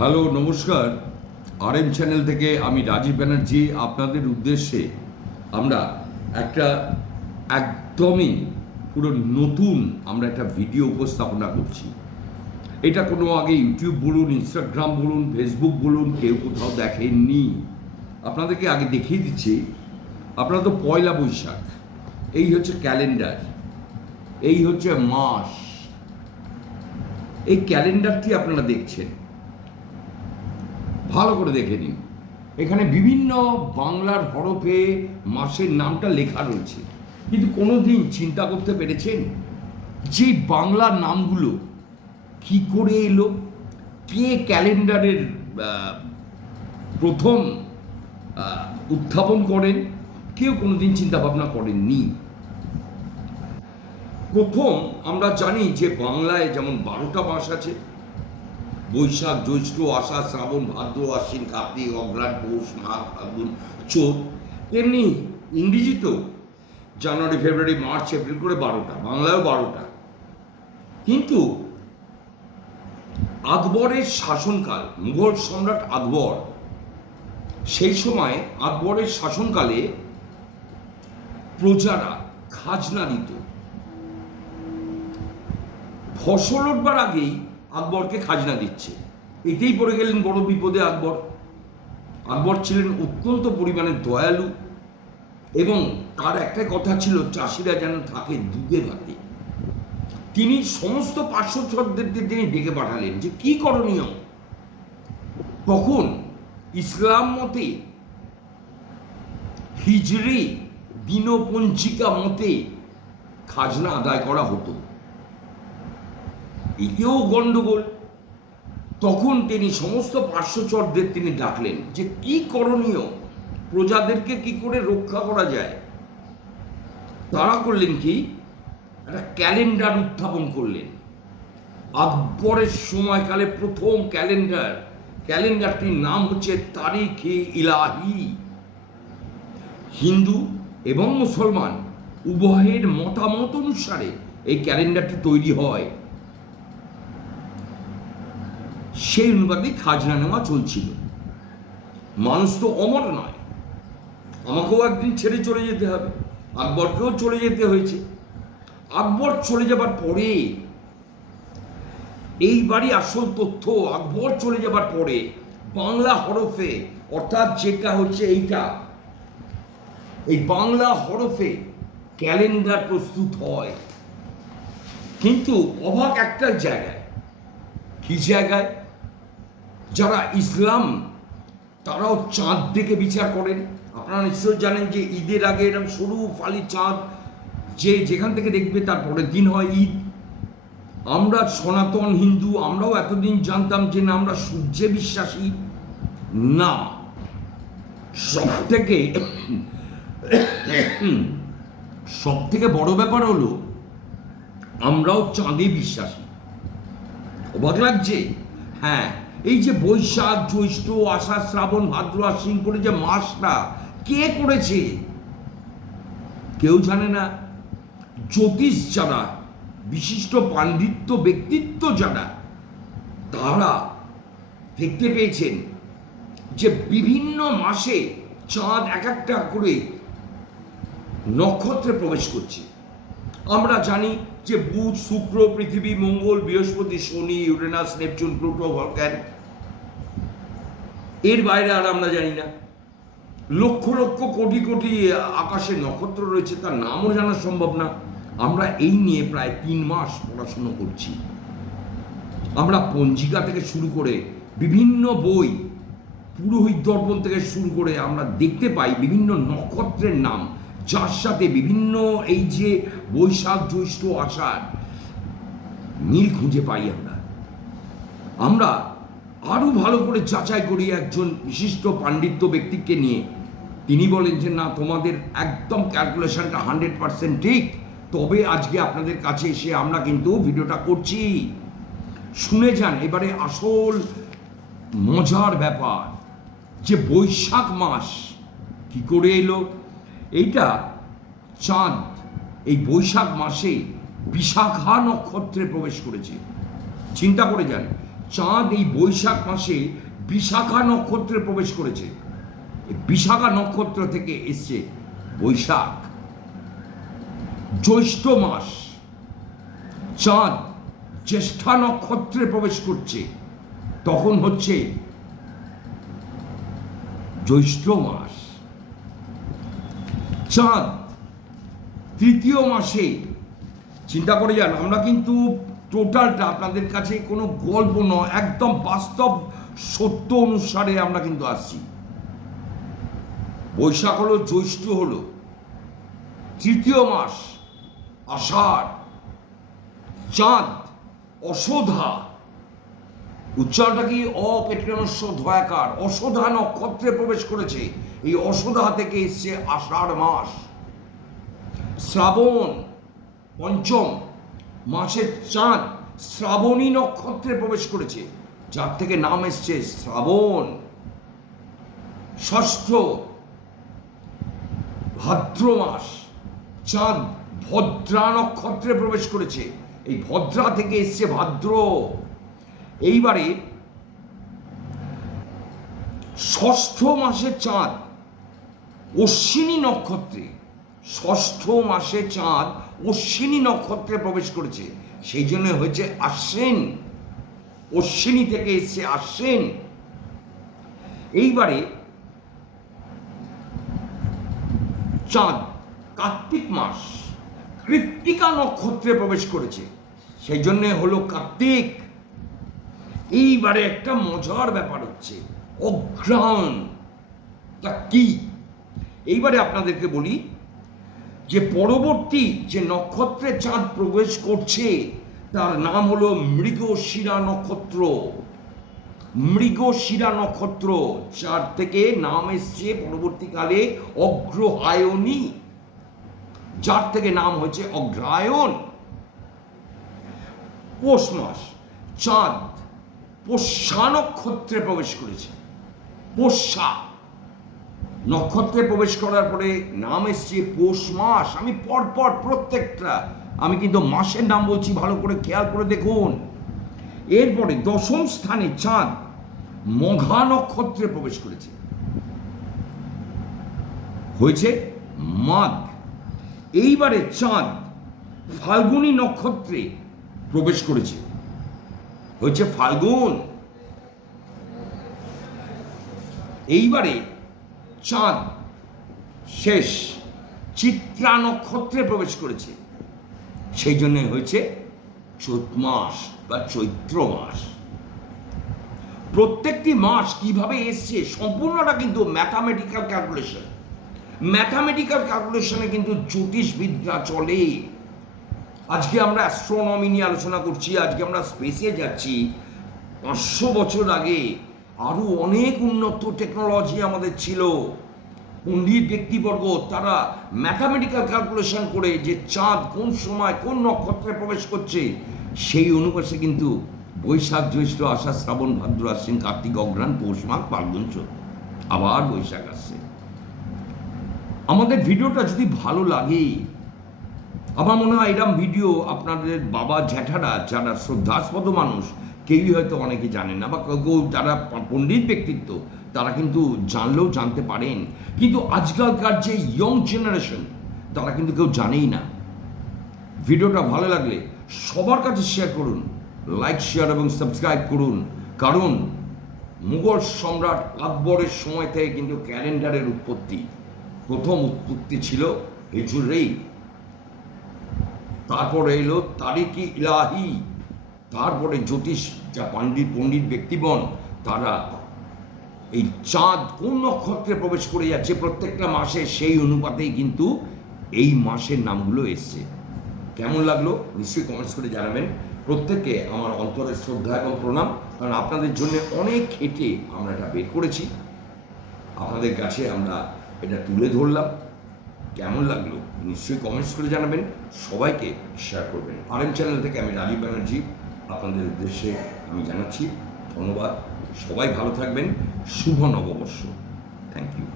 Hello, নমস্কার। আর M channel থেকে আমি রাজীব ব্যানার্জি আপনাদের উদ্দেশ্যে আমরা একটা একদমই পুরো নতুন আমরা একটা ভিডিও উপস্থাপনা করছি। এটা কোনো আগে ইউটিউব বলুন ইনস্টাগ্রাম বলুন ফেসবুক বলুন, কেউ কোথাও দেখেননি। আপনাদেরকে আগে দেখিয়ে দিচ্ছি, আপনারা তো পয়লা বৈশাখ, এই হচ্ছে ক্যালেন্ডার, এই হচ্ছে মাস। এই ক্যালেন্ডারটি আপনারা দেখছেন। ভালো করে দেখে নিন। এখানে বিভিন্ন বাংলার হরফে মাসের নামটা লেখা রয়েছে। কিন্তু কোনোদিন চিন্তা করতে পেরেছেন যে বাংলার নামগুলো কি করে এলো? কে ক্যালেন্ডারের প্রথম উত্থাপন করেন? কেউ কোনোদিন চিন্তা ভাবনা করেননি। প্রথম আমরা জানি যে বাংলায় যেমন বারোটা মাস আছে বৈশাখ, জ্যৈষ্ঠ, আষাঢ়, শ্রাবণ, ভাদ্র, আশ্বিন, কার্তিক অগ্রাণ পৌষ, মাঘ, ফাল্গুন চোত তেমনি ইংরেজিতেও জানুয়ারি, ফেব্রুয়ারি, মার্চ, এপ্রিল করে বারোটা, বাংলায়ও বারোটা। কিন্তু আকবরের শাসনকাল, মুঘল সম্রাট আকবর, সেই সময় আকবরের শাসনকালে প্রজারা খাজনা দিত। ফসল উঠবার আগেই আকবরকে খাজনা দিচ্ছে। এতেই পড়ে গেলেন বড় বিপদে আকবর। আকবর ছিলেন অত্যন্ত পরিমাণে দয়ালু এবং তার একটাই কথা ছিল, চাষিরা যেন থাকে দুধে ভাতে। তিনি সমস্ত পার্শ্বচরদেরকে তিনি ডেকে পাঠালেন যে, কি করণীয়? তখন ইসলাম মতে হিজরি, দিনপঞ্জিকা মতে খাজনা আদায় করা হতো। এতেও গণ্ডগোল তখন তিনি সমস্ত পার্শ্বচরদের তিনি ডাকলেন যে, কি করণীয়? প্রজাদেরকে কি করে রক্ষা করা যায়? তারা করলেন কি? একটা ক্যালেন্ডার উত্থাপন করলেন। আকবরের সময়কালে প্রথম ক্যালেন্ডার, ক্যালেন্ডারটির নাম হচ্ছে তারিখে ইলাহি। হিন্দু এবং মুসলমান উভয়ের মতামত অনুসারে এই ক্যালেন্ডারটি তৈরি হয়। সেই অনুপাতে খাজনা নেওয়া চলছিল। মানুষ তো অমর নয়। আমাকেও একদিন ছেড়ে চলে যেতে হবে। আকবরকেও চলে যেতে হয়েছে। আকবর চলে যাবার পরে এইবারই আসল তথ্য, আকবর চলে যাবার পরে বাংলা হরফে, অর্থাৎ যেটা হচ্ছে এইটা, এই বাংলা হরফে ক্যালেন্ডার প্রস্তুত হয়। কিন্তু অবাক একটা জায়গায়, কি জায়গায়? যারা ইসলাম, তারাও চাঁদ দেখে বিচার করেন। আপনারা নিশ্চয় জানেন যে ঈদের আগে এরকম সরু ফালি চাঁদ, যে যেখান থেকে দেখবে তার পরের দিন হয় ঈদ। আমরা সনাতন হিন্দু, আমরাও এতদিন জানতাম যে না, আমরা সূর্যে বিশ্বাসী। না। সব থেকে সব থেকে বড় ব্যাপার হলো, আমরাও চাঁদে বিশ্বাসী। অবাক লাগছে? হ্যাঁ। এই যে বৈশাখ, জ্যৈষ্ঠ, আষাঢ়, শ্রাবণ, ভাদ্র, আশ্বিন করে যে মাসটা কে করেছে? কেউ জানে না। জ্যোতিষ যারা, বিশিষ্ট পাণ্ডিত্য ব্যক্তিত্ব যারা, তারা দেখতে পেয়েছেন যে বিভিন্ন মাসে চাঁদ এক একটা করে নক্ষত্রে প্রবেশ করছে। আমরা জানি যে বুধ, শুক্র, পৃথিবী, মঙ্গল, বৃহস্পতি, শনি, ইউরেনাস, নেপচুন, প্লুটো ভলক্যান এর বাইরে আর আমরা জানি না। লক্ষ লক্ষ কোটি কোটি আকাশে নক্ষত্র রয়েছে, তার নামও জানা সম্ভব না। আমরা এই নিয়ে প্রায় তিন মাস পড়াশুনো করছি। আমরা পঞ্জিকা থেকে শুরু করে বিভিন্ন বই, পুরোহিত দর্পণ থেকে শুরু করে আমরা দেখতে পাই বিভিন্ন নক্ষত্রের নাম। যার সাথে বিভিন্ন এই যে বৈশাখ জ্যৈষ্ঠ আষাঢ়, মিল খুঁজে পাই আমরা। আমরা আরও ভালো করে যাচাই করি একজন বিশিষ্ট পাণ্ডিত্য ব্যক্তিকে নিয়ে। তিনি বলেন যে, না, তোমাদের একদম ক্যালকুলেশনটা হান্ড্রেড পার্সেন্ট ঠিক। তবে আজকে আপনাদের কাছে এসে আমরা কিন্তু ভিডিওটা করছি। শুনে যান, এবারে আসল মজার ব্যাপার যে বৈশাখ মাস কি করে এলো? এইটা চাঁদ, এই বৈশাখ মাসে বিশাখা নক্ষত্রে প্রবেশ করেছে। চিন্তা করে যান, চাঁদ এই বৈশাখ মাসে বিশাখা নক্ষত্রে প্রবেশ করেছে। বিশাখা নক্ষত্র থেকে এসছে বৈশাখ। জ্যৈষ্ঠ মাস, চাঁদ জ্যেষ্ঠা নক্ষত্রে প্রবেশ করছে। তখন হচ্ছে জ্যৈষ্ঠ মাস। চাঁদ, তৃতীয় মাসে, চিন্তা করে যান, আমরা কিন্তু টোটালটা আপনাদের কাছে কোনো গল্প নয়, একদম বাস্তব সত্য অনুসারে আমরা কিন্তু আসছি। বৈশাখ হলো, জ্যৈষ্ঠ হলো, তৃতীয় মাস, আষাঢ়, চাঁদ অশোধা উচ্চারণটা কি? অপেট্রানস্য ধয়াকার অশোধা নক্ষত্রে প্রবেশ করেছে। এই অশোধা থেকে এসছে আষাঢ় মাস। শ্রাবণ পঞ্চম মাসের চাঁদ শ্রাবণী নক্ষত্রে প্রবেশ করেছে, যার থেকে নাম এসছে শ্রাবণ। ষষ্ঠ ভাদ্র মাস, চাঁদ ভদ্রা নক্ষত্রে প্রবেশ করেছে, এই ভদ্রা থেকে এসছে ভাদ্র। এইবারে ষষ্ঠ মাসের চাঁদ অশ্বিনী নক্ষত্রে, ষষ্ঠ মাসে চাঁদ অশ্বিনী নক্ষত্রে প্রবেশ করেছে। সেই জন্য হয়েছে আশ্বিন। অশ্বিনী থেকে এসছে আশ্বিন। এইবারে চাঁদ কার্তিক মাস, কৃত্তিকা নক্ষত্রে প্রবেশ করেছে। সেই জন্যে হলো কার্তিক। এইবারে একটা মজার ব্যাপার হচ্ছে অগ্রহায়ণ তা কি? এইবারে আপনাদেরকে বলি যে পরবর্তী যে নক্ষত্রে চাঁদ প্রবেশ করছে, তার নাম হলো মৃগশিরা নক্ষত্র। মৃগশিরা নক্ষত্র, যার থেকে নাম এসছে পরবর্তীকালে অগ্রহায়ণী। যার থেকে নাম হয়েছে অগ্রায়ণ। পৌষ মাস, চাঁদ পোষা নক্ষত্রে প্রবেশ করেছে। পোষা। নক্ষত্রে প্রবেশ করার পরে নাম এসছে পৌষ মাস। আমি পরপর প্রত্যেকটা, আমি কিন্তু মাসের নাম বলছি, ভালো করে খেয়াল করে দেখুন। এরপরে দশম স্থানে চাঁদ মঘা নক্ষত্রে প্রবেশ করেছে। হয়েছে মাঘ। এইবারে চাঁদ ফাল্গুনী নক্ষত্রে প্রবেশ করেছে। হয়েছে ফাল্গুন। এইবারে চাঁদ, শেষ চিত্রা নক্ষত্রে প্রবেশ করেছে। সেই জন্য হয়েছে চৈত মাস বা চৈত্র মাস। প্রত্যেকটি মাস কীভাবে এসছে সম্পূর্ণটা কিন্তু ম্যাথামেটিক্যাল ক্যালকুলেশন ম্যাথামেটিক্যাল ক্যালকুলেশনে কিন্তু জ্যোতিষবিদ্যা চলে। আজকে আমরা অ্যাস্ট্রোনমি নিয়ে আলোচনা করছি, আজকে আমরা স্পেসে যাচ্ছি। পাঁচশো বছর আগে আরও অনেক উন্নত টেকনোলজি আমাদের ছিল পণ্ডিত ব্যক্তিবর্গ, তারা ম্যাথামেটিক্যাল ক্যালকুলেশন করে যে চাঁদ কোন সময় কোন নক্ষত্রে প্রবেশ করছে, সেই অনুপাশে কিন্তু বৈশাখ জ্যৈষ্ঠ আষাঢ় শ্রাবণ ভাদ্র আশ্বিন কার্তিক অগ্রাণ পৌষ মাঘ চৈত। আবার বৈশাখ আসছে আমাদের ভিডিওটা যদি ভালো লাগে, আমার মনে হয় এরম ভিডিও আপনাদের বাবা জ্যাঠারা, যারা শ্রদ্ধাস্পদ মানুষ কেউই হয়তো অনেকে জানেন না বা কেউ যারা পণ্ডিত ব্যক্তিত্ব, তারা কিন্তু জানলেও জানতে পারেন। কিন্তু আজকালকার যে ইয়ং জেনারেশন তারা কিন্তু কেউ জানেই না। ভিডিওটা ভালো লাগলে সবার কাছে শেয়ার করুন লাইক শেয়ার এবং সাবস্ক্রাইব করুন। কারণ মুঘল সম্রাট আকবরের সময় থেকে কিন্তু ক্যালেন্ডারের উৎপত্তি, প্রথম উৎপত্তি ছিল হিজুরেই তারপরে এলো তারিকি ইলাহি। তারপরে জ্যোতিষ, যা পণ্ডিত পণ্ডিত ব্যক্তিবন তারা এই চাঁদ কোন নক্ষত্রে প্রবেশ করে যাচ্ছে প্রত্যেকটা মাসে, সেই অনুপাতেই কিন্তু এই মাসের নামগুলো এসছে। কেমন লাগল? নিশ্চয়ই কমেন্টস করে জানাবেন। প্রত্যেককে আমার অন্তরের শ্রদ্ধা এবং প্রণাম। কারণ আপনাদের জন্য অনেক খেটে আমরা এটা বের করেছি। আপনাদের কাছে আমরা এটা তুলে ধরলাম। কেমন লাগল? নিশ্চয়ই কমেন্টস করে জানাবেন। সবাইকে শেয়ার করবেন। আর এম চ্যানেল থেকে আমি রাজীব ব্যানার্জি। আপনাদের উদ্দেশ্যে আমি জানাচ্ছি ধন্যবাদ। সবাই ভালো থাকবেন। শুভ নববর্ষ। Thank you